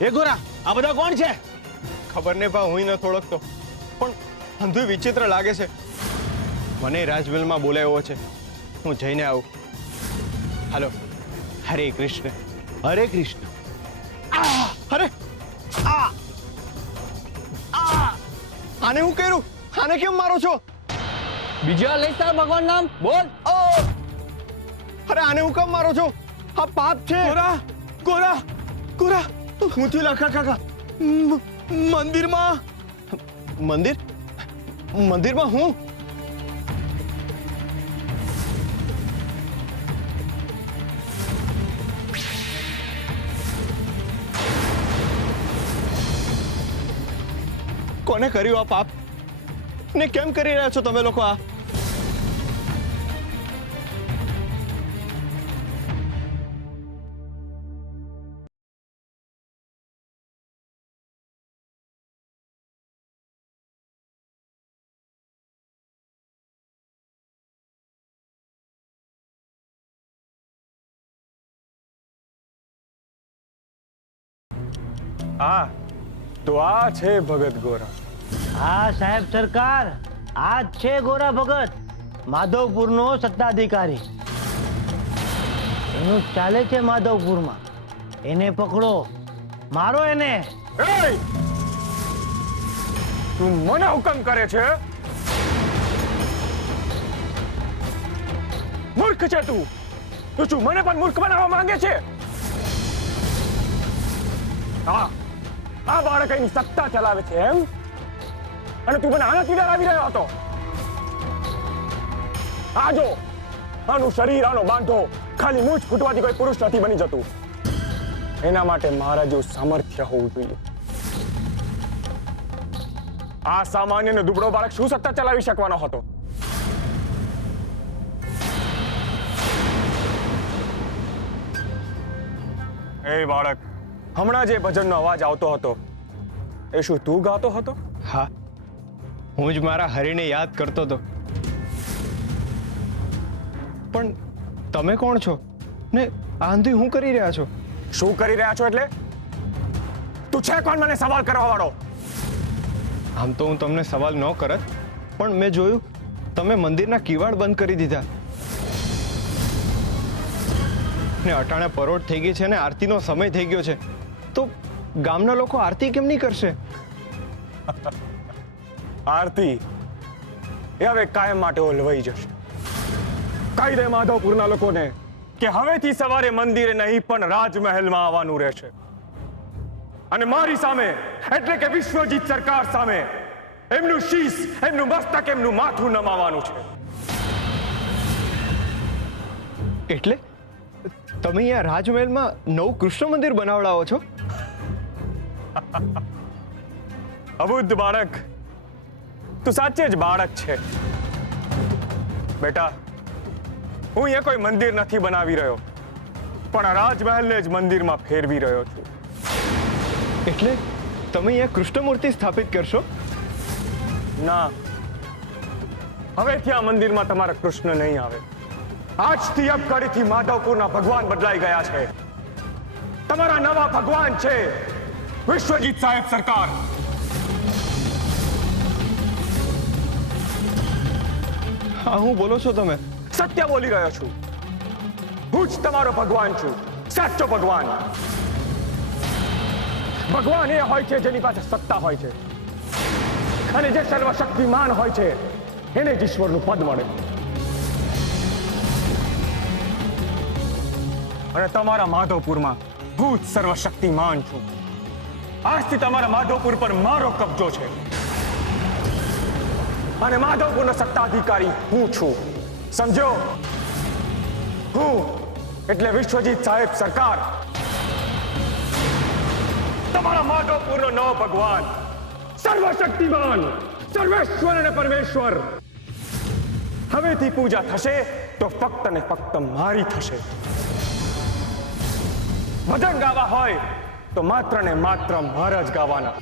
એ ગોરા, આ બધા કોણ છે? ખબર નહીં પા, હું નથી ઓળખતો, પણ અંધુ વિચિત્ર લાગે છે. મને રાજમહેલમાં બોલાવ્યો છે, હું જઈને આવું. હાલો. હરે કૃષ્ણ. હરે કૃષ્ણ. અરે આને હું કર્યું? આને કેમ મારો છો? બીજા લેતા ભગવાન નામ બોલ. અરે આને હું કેમ મારો છો? આ પાપ છે. ગોરા, ગોરા, ગોરા, હું થયું લાખા કાકા? મંદિરમાં. મંદિર? મંદિરમાં હું? કોને કર્યું આ પાપ? ને કેમ કરી રહ્યા છો તમે લોકો આ? હા, તો આ છે ભગત ગોરા. હા સાહેબ સરકાર, આ જ છે ગોરા ભગત, માધવપુરનો સત્તાધિકારી. એનું ચાલે છે માધવપુરમાં. એને પકડો, મારો એને. એય! તું મને હુકમ કરે છે? મૂર્ખ છે તું. તું શું મને પણ મૂર્ખ બનાવવા માંગે છે? હા, આ બાળક એની સત્તા ચલાવે છે એમ? અને તું મને આનાથી ડરાવી રહ્યો હતો? આ જો, આનું શરીર, આનો બાંધો ખાલી મૂછ ફૂટવાથી કોઈ પુરુષ નથી બની જતું. એના માટે મારા જેવું સામર્થ્ય હોવું જોઈએ. આ સામાન્ય ને દુબળો બાળક શું સત્તા ચલાવી શકવાનો હતો? એ બાળક, હમણાં જે ભજનનો અવાજ આવતો હતો, એ શું તું ગાતો હતો? હા, હું જ મારા હરિને યાદ કરતો હતો. પણ તમે કોણ છો ને આંધી હું કરી રહ્યા છો? શું કરી રહ્યા છો એટલે? તું છે કોણ મને સવાલ કરવા વાળો? આમ તો હું તમને સવાલ ન કરત, પણ મેં જોયું તમે મંદિરના કિવાડ બંધ કરી દીધા ને અટાણે પરોઢ થઈ ગઈ છે ને આરતીનો સમય થઈ ગયો છે, તો ગામના લોકો આરતી કેમ નહીં કરશે? આરતી એ હવે કાયમ માટે ઓલવાઈ જશે. કહી દે માધવપુરના લોકોને કે હવેથી સવારે મંદિરે નહીં પણ રાજમહેલમાં આવવાનું રહેશે. અને મારી સામે એટલે કે વિશ્વજીત સરકાર સામે એમનું શીશ, એમનું મસ્તક, એમનું માથું નમાવાનું છે. એટલે તમે અહીંયા રાજમહેલમાં નવું કૃષ્ણ મંદિર બનાવડાવો છો? અબુદ્ધ બાળક, તું સાચે જ બાળક છે. બેટા, હું અહીંયા કોઈ મંદિર નથી બનાવી રહ્યો, પણ આ રાજમહેલને જ મંદિરમાં ફેરવી રહ્યો છું. એટલે તમે અહીંયા કૃષ્ણ મૂર્તિ સ્થાપિત કરશો? ના, હવેથી આ મંદિરમાં તમારા કૃષ્ણ નહીં આવે. આજથી અબકડીથી માધવપુરના ભગવાન બદલાઈ ગયા છે. તમારા નવા ભગવાન છે વિશ્વજીત સાહેબ સરકાર. હા, હું બોલો છો તમે? સત્ય બોલી રહ્યો છું. હું જ તમારો ભગવાન છું, સાચો ભગવાન. ભગવાન એ હોય છે જેની પાસે સત્તા હોય છે, અને જે સર્વશક્તિમાન હોય છે એને જ ઈશ્વરનું પદ મળે. અને તમારા માધવપુરમાં હું જ સર્વશક્તિમાન છું. આજથી તમારા માધવપુર પર મારો કબજો છે, અને માધવપુરનો સત્તાધિકારી હું છું. સમજો? હું એટલે વિશ્વજીત સાહેબ સરકાર, તમારા માધવપુરનો નવો ભગવાન, સર્વશક્તિમાન, સર્વેશ્વર અને પરમેશ્વર. હવેથી પૂજા થશે તો ફક્ત ને ફક્ત મારી થશે. ભજન ગાવા હોય તો માત્ર ને માત્ર મારા જ ગાવાના.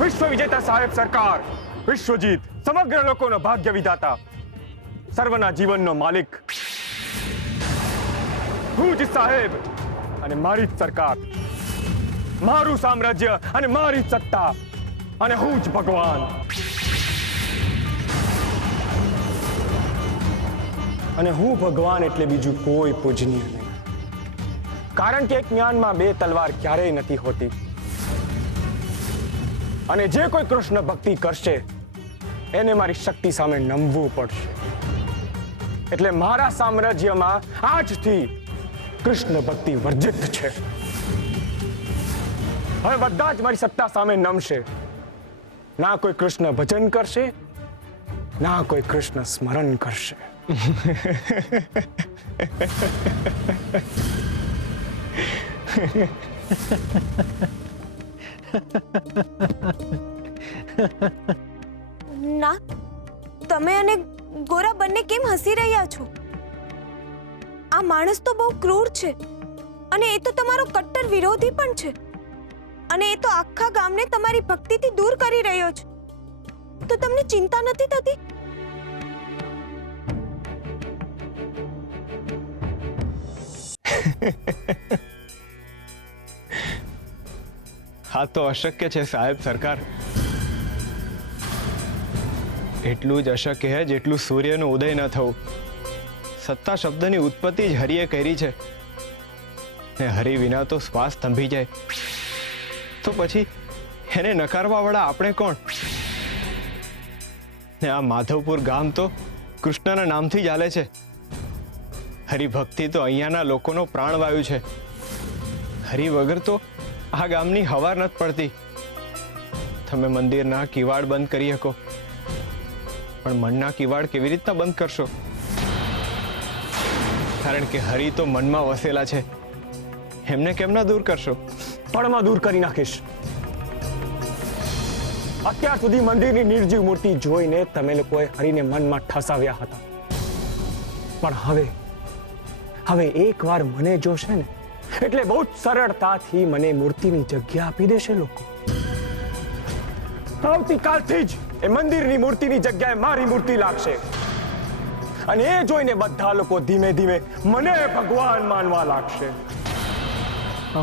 વિશ્વ વિજેતા સાહેબ સરકાર, વિશ્વજીત, સમગ્ર લોકોનો ભાગ્ય વિધાતા, સર્વના જીવનનો માલિક, હું જ સાહેબ અને મારી જ સરકાર. મારું સામ્રાજ્ય અને મારી સત્તા, અને હું જ ભગવાન. અને હું ભગવાન એટલે બીજું કોઈ પૂજનીય નહીં. કારણ કે એક જ્ઞાનમાં બે તલવાર ક્યારેય નથી હોતી. અને જે કોઈ કૃષ્ણ ભક્તિ કરશે એને મારી શક્તિ સામે નમવું પડશે. એટલે મારા સામ્રાજ્યમાં આજથી કૃષ્ણ ભક્તિ વર્જિત છે. હવે બધા જ મારી સત્તા સામે નમશે. ના કોઈ કૃષ્ણ ભજન કરશે, ના કોઈ કૃષ્ણ સ્મરણ કરશે. ના, તમે અને ગોરા બંને કેમ હસી રહ્યા છો? આ માણસ તો બહુ ક્રૂર છે અને એ તો તમારો કટ્ટર વિરોધી પણ છે. અને એ તો આખા ગામને તમારી ભક્તિથી દૂર કરી રહ્યો છે. તો તમને ચિંતા નથી થતી? હા તો અશક્ય છે સાહેબ સરકાર. એટલું જ અશક્ય છે જેટલું સૂર્યનો ઉદય ન થવું. સત્તા શબ્દની ઉત્પત્તિ જ હરિએ કરી છે. ને હરિ વિના તો શ્વાસ થંભી જાય. તો પછી એને નકારવા વાળા આપણે કોણ? ને આ માધવપુર ગામ તો કૃષ્ણના નામથી જ ચાલે છે. હરિભક્તિ તો અહીંયાના લોકોનો પ્રાણવાયુ છે. હરિ વગર તો આ ગામની હવા નથી પડતી. તમે મંદિરના કિવાડ બંધ કરી શકો, પણ મનના કિવાડ કેવી રીતના બંધ કરશો? કારણ કે હરિ તો મનમાં વસેલા છે. એમને કેમ ના દૂર કરશો? પળમાં દૂર કરી નાખીશ. અત્યાર સુધી મંદિરની નિર્જીવ મૂર્તિ જોઈને તમે લોકોએ હરિને મનમાં ઠસાવ્યા હતા. પણ હવે એકવાર મને જોશે ને એટલે બહુ જ સરળતાથી મને મૂર્તિની જગ્યા આપી દેશે લોકો. આવતીકાલથી જ એ મંદિરની મૂર્તિની જગ્યાએ મારી મૂર્તિ લાગશે. અને એ જોઈને બધા લોકો ધીમે ધીમે મને ભગવાન માનવા લાગશે.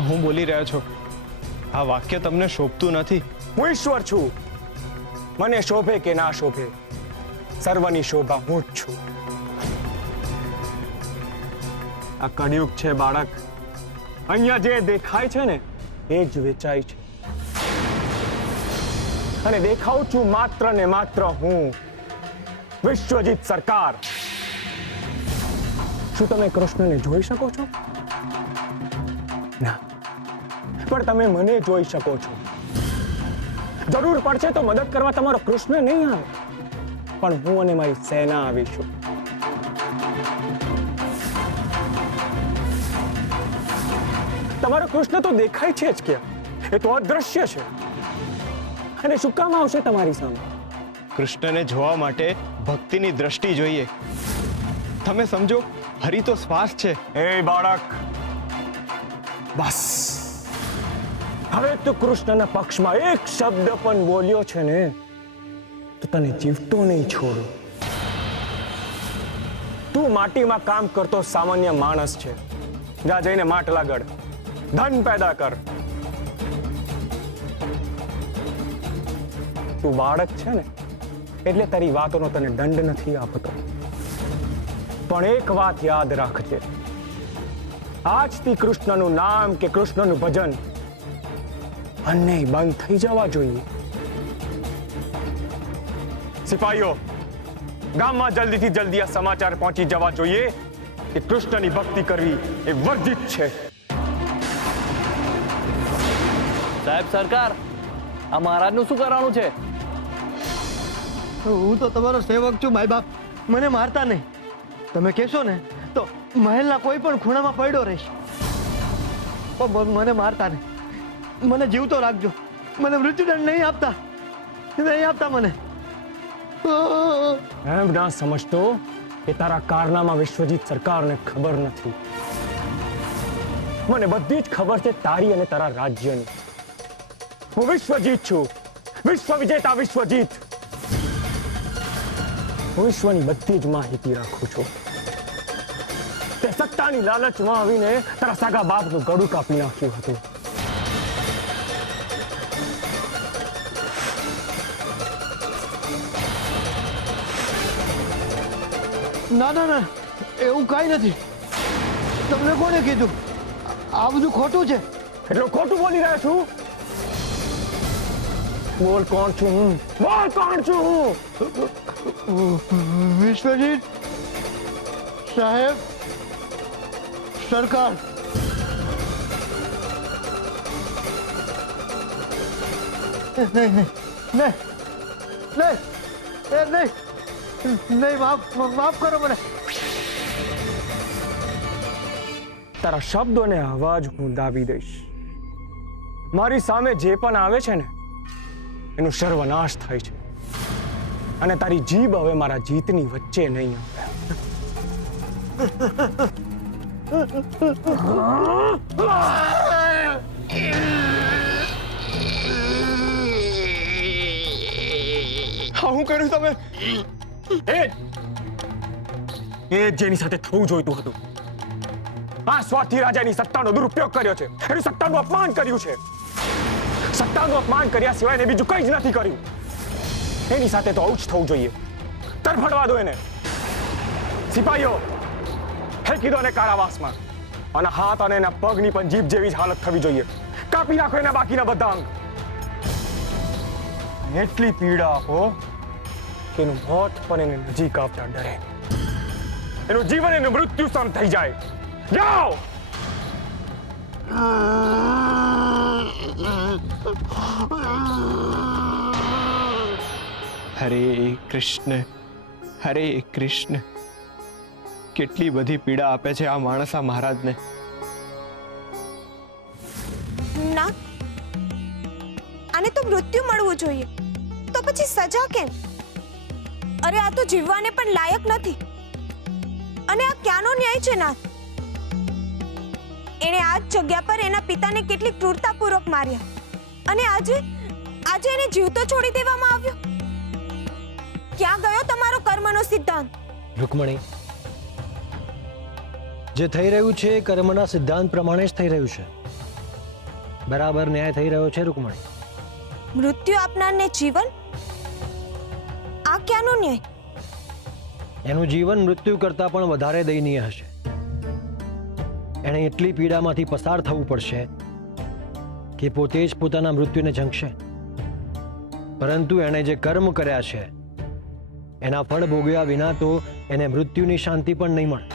હું બોલી રહ્યો છો, આ વાક્ય તમને શોભતું નથી. હું ઈશ્વર છું. મને શોભે કે ના શોભે, સર્વની શોભા હું જ છું. આ કળિયુગ છે બાળક. અહીંયા જે દેખાય છે ને એ જ વેચાય છે. અને દેખાઉં છું માત્ર ને માત્ર હું, વિશ્વજીત સરકાર. શું તમે કૃષ્ણને જોઈ શકો છો? ના, પણ તમે મને જોઈ શકો છો. જરૂર પડશે તો મદદ કરવા તમારો કૃષ્ણ નહીં આવે, પણ હું અને મારી સેના આવીશું. તમારો કૃષ્ણ તો દેખાય છે જ ક્યાં? એ તો અદ્રશ્ય છે. અને શું કામ આવશે તમારી સામે? કૃષ્ણને જોવા માટે ભક્તિની દ્રષ્ટિ જોઈએ. તમે સમજો, હરિ તો શ્વાસ છે. એ બાળક, બસ હવે તું કૃષ્ણના પક્ષમાં એક શબ્દ પણ બોલ્યો છે ને તો તને જીવતો નહીં છોડું. તું માટીમાં કામ કરતો સામાન્ય માણસ છે. જા જઈને માટલા ગળ, ધન પેદા કર. તું બાળક છે ને એટલે તારી વાતોનો તને દંડ નથી આપતો. પણ એક વાત યાદ રાખજે, આજથી કૃષ્ણનું નામ કે કૃષ્ણનું ભજન બંને બંધ થઈ જવા જોઈએ. સિપાહીઓ, ગામમાં જલ્દીથી જલ્દી આ સમાચાર પહોંચી જવા જોઈએ કે કૃષ્ણની ભક્તિ કરવી એ વર્જિત છે. સાહેબ સરકાર, આ મહારાજનું શું કરવાનું છે? હું તો તમારો સેવક છું ભાઈ બાપ. મને મારતા નહીં. તમે કહેશો ને તો મહેલના કોઈ પણ ખૂણામાં પડ્યો રહીશ. પણ મને મારતા નહીં. મને જીવતો રાખજો. મને મૃત્યુદંડ નહીં આપતા મને. એમ ના સમજતો કે તારા કારનામા વિશ્વજીત સરકારને ખબર નથી. મને બધી જ ખબર છે તારી અને તારા રાજ્યની. હું વિશ્વજીત છું, વિશ્વ વિજેતા વિશ્વજીત. હું વિશ્વની બધી જ માહિતી રાખું છું. તે સત્તાની લાલચમાં આવીને તારા સાગા બાપનું ગળું કાપી નાખ્યું હતું. ના ના ના, એવું કાંઈ નથી. તમને કોણે કીધું? આ બધું ખોટું છે. એટલું ખોટું બોલી રહ્યા છું? બોલ કોણ છું હું? બોલ કોણ છું હું? વિશ્વજીત સાહેબ સરકાર. નહીં નહીં નહીં નહીં નહીં નહીં, માફ કરો મને. તારા શબ્દોને અવાજ હું દાબી દઈશ. મારી સામે જે પણ આવે છે ને એનું સર્વનાશ થાય છે, અને તારી જીભ હવે મારા જીતની વચ્ચે નહીં આવે. શું કર્યું તમે? એ જેની સાથે થવું જોઈતું હતું. આ સ્વાર્થી રાજાની સત્તાનો દુરુપયોગ કર્યો છે, એની સત્તાનું અપમાન કર્યું છે. સત્તાનું અપમાન કર્યા સિવાય એને બીજું કંઈ જ નથી કર્યું. એની સાથે તો આવું જ થવું જોઈએ. તરફડવા દો એને. સિપાહીઓ, ફેંકી દો એને કારાવાસમાં. અને હાથ અને એના પગની પણ જીભ જેવી જ હાલત થવી જોઈએ. કાપી નાખો એના બાકીના બધા અંગ. એટલી પીડા આપો કે એનું મોત પણ એને નજીક આવતા ડરે. એનું જીવન એનું મૃત્યુ સમ થઈ જાય. જાઓ. હરે કૃષ્ણ, હરે કૃષ્ણ. કેટલી બધી પીડા આપે છે આ માણસ આ મહારાજને. ના, આને તો મૃત્યુ મળવું જોઈએ. તો પછી સજા કેમ? અરે આ તો જીવવાને પણ લાયક નથી. અને આ ક્યાંનો ન્યાય છે નાથ? એણે આ જ જગ્યા પર એના પિતાને કેટલી ક્રૂરતાપૂર્વક માર્યા, અને આજે એને જીવતો છોડી દેવામાં આવ્યો. ક્યાં ગયો તમારો કર્મનો સિદ્ધાંત? રૂકમણી, જે થઈ રહ્યું છે એ કર્મના સિદ્ધાંત પ્રમાણે જ થઈ રહ્યું છે. બરાબર ન્યાય થઈ રહ્યો છે રૂકમણી. મૃત્યુ આપનારને જીવન? આ ક્યાંનો ન્યાય? એનું જીવન મૃત્યુ કરતાં પણ વધારે દયનીય હશે. એણે એટલી પીડામાંથી પસાર થવું પડશે કે પોતે જ પોતાના મૃત્યુને ઝંખશે. પરંતુ એણે જે કર્મ કર્યા છે એના ફળ ભોગવ્યા વિના તો એને મૃત્યુની શાંતિ પણ નહીં મળે.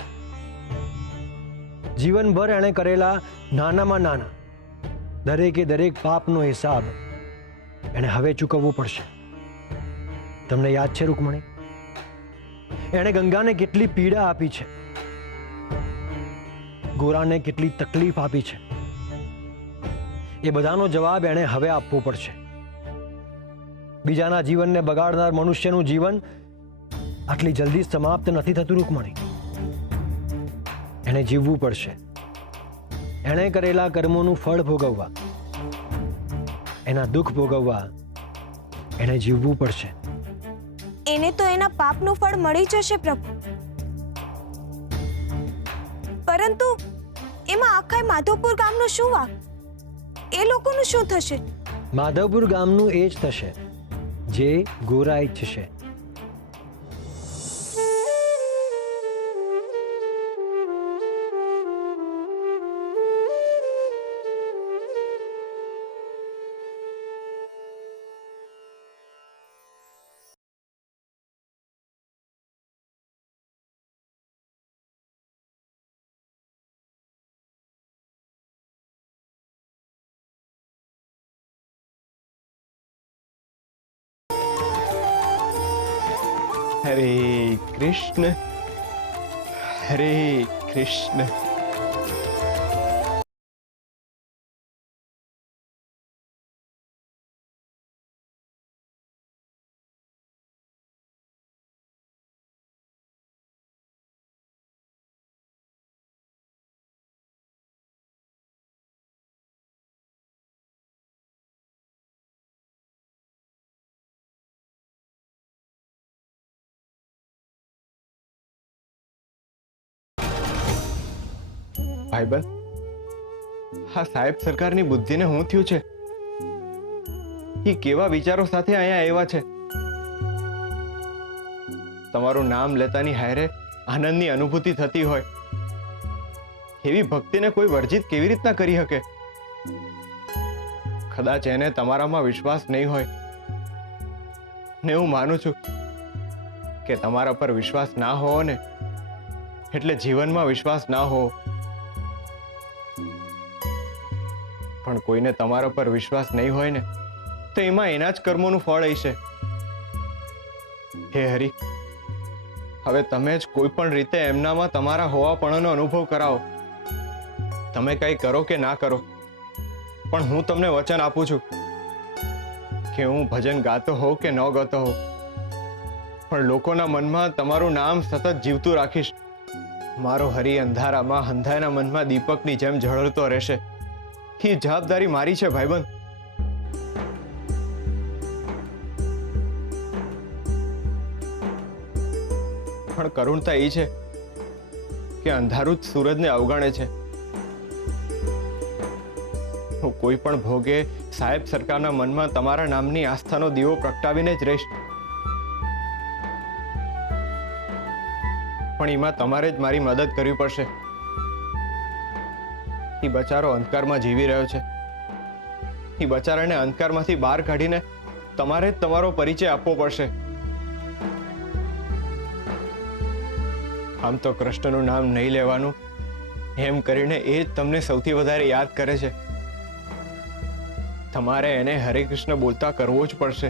જીવનભર એણે કરેલા નાનામાં નાના દરેકે દરેક પાપનો હિસાબ એણે હવે ચૂકવવો પડશે. તમને યાદ છે રૂકમણી, એણે ગંગાને કેટલી પીડા આપી છે, ગોરાને કેટલી તકલીફ આપી છે. એ બધાનો જવાબ એણે હવે આપવો પડશે. બીજાના જીવનને બગાડનાર મનુષ્યનું જીવન આટલી જલ્દી સમાપ્ત નથી થતું રૂકમણી. એણે જીવવું પડશે. એણે કરેલા કર્મોનું ફળ ભોગવવા, એના દુઃખ ભોગવવા એણે જીવવું પડશે. એને તો એના પાપનું ફળ મળી જશે પ્રભુ, પરંતુ એમાં આખા માધવપુર ગામનો શું વાંક? એ લોકોનું શું થશે? માધવપુર ગામનું એ જ થશે જે ગોરા ઈચ્છશે. હરે કૃષ્ણ, હરે કૃષ્ણ. ભાઈબંધ, હા સાહેબ સરકારની બુદ્ધિને શું થયું છે? એ કેવા વિચારો સાથે અહીંયા આવ્યા છે? તમારું નામ લેતાની હારે આનંદની અનુભૂતિ થતી હોય એવી ભક્તિને કોઈ વર્જિત કેવી રીતના કરી શકે? કદાચ એને તમારામાં વિશ્વાસ નહીં હોય ને હું માનું છું કે તમારા પર વિશ્વાસ ના હોવો ને એટલે જીવનમાં વિશ્વાસ ના હોવો. પણ કોઈને તમારા પર વિશ્વાસ નહીં હોય ને તો એમાં એના જ કર્મોનું ફળ હશે. હે હરિ, હવે તમે જ કોઈ પણ રીતે એમનામાં તમારા હોવાપણાનો અનુભવ કરાવો. તમે કંઈ કરો કે ના કરો, પણ હું તમને વચન આપું છું કે હું ભજન ગાતો હોઉં કે ન ગાતો હોઉં, પણ લોકોના મનમાં તમારું નામ સતત જીવતું રાખીશ. મારો હરિ અંધારામાં હંધાયના મનમાં દીપકની જેમ ઝળહળતો રહેશે. એ જવાબદારી મારી છે ભાઈબંધ. પણ કરુણતા એ છે કે અંધારું જ સૂરજને અવગણે છે. હું કોઈ પણ ભોગે સાહેબ સરકારના મનમાં તમારા નામની આસ્થાનો દીવો પ્રગટાવીને જ રહીશ. પણ એમાં તમારે જ મારી મદદ કરવી પડશે. એ બચારો અંધકારમાં જીવી રહ્યો છે. એ બચારાને અંધકારમાંથી બહાર કાઢીને તમારે જ તમારો પરિચય આપવો પડશે. આમ તો કૃષ્ણનું નામ નહીં લેવાનું એમ કરીને એ જ તમને સૌથી વધારે યાદ કરે છે. તમારે એને હરે કૃષ્ણ બોલતા કરવો જ પડશે.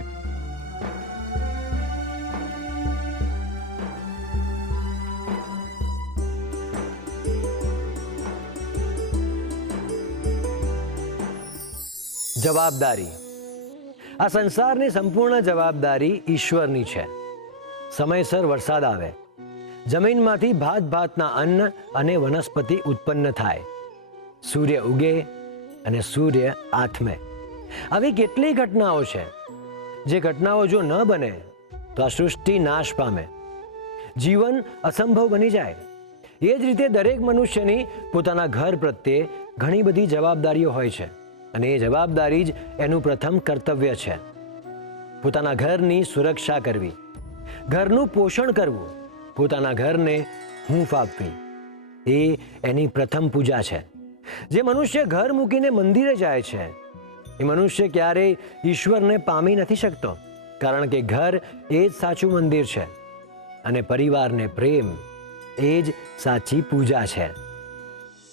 જવાબદારી. આ સંસારની સંપૂર્ણ જવાબદારી ઈશ્વરની છે. સમયસર વરસાદ આવે, જમીનમાંથી ભાત ભાતના અન્ન અને વનસ્પતિ ઉત્પન્ન થાય, સૂર્ય ઉગે અને સૂર્ય આથમે. આવી કેટલી ઘટનાઓ છે જે ઘટનાઓ જો ન બને તો આ સૃષ્ટિ નાશ પામે, જીવન અસંભવ બની જાય. એ જ રીતે દરેક મનુષ્યની પોતાના ઘર પ્રત્યે ઘણી બધી જવાબદારીઓ હોય છે અને એ જવાબદારી જ એનું પ્રથમ કર્તવ્ય છે. પોતાના ઘરની સુરક્ષા કરવી, ઘરનું પોષણ કરવું, પોતાના ઘરને હૂંફ આપવી, એ એની પ્રથમ પૂજા છે. જે મનુષ્ય ઘર મૂકીને મંદિરે જાય છે એ મનુષ્ય ક્યારેય ઈશ્વરને પામી નથી શકતો, કારણ કે ઘર એ જ સાચું મંદિર છે અને પરિવારને પ્રેમ એ જ સાચી પૂજા છે.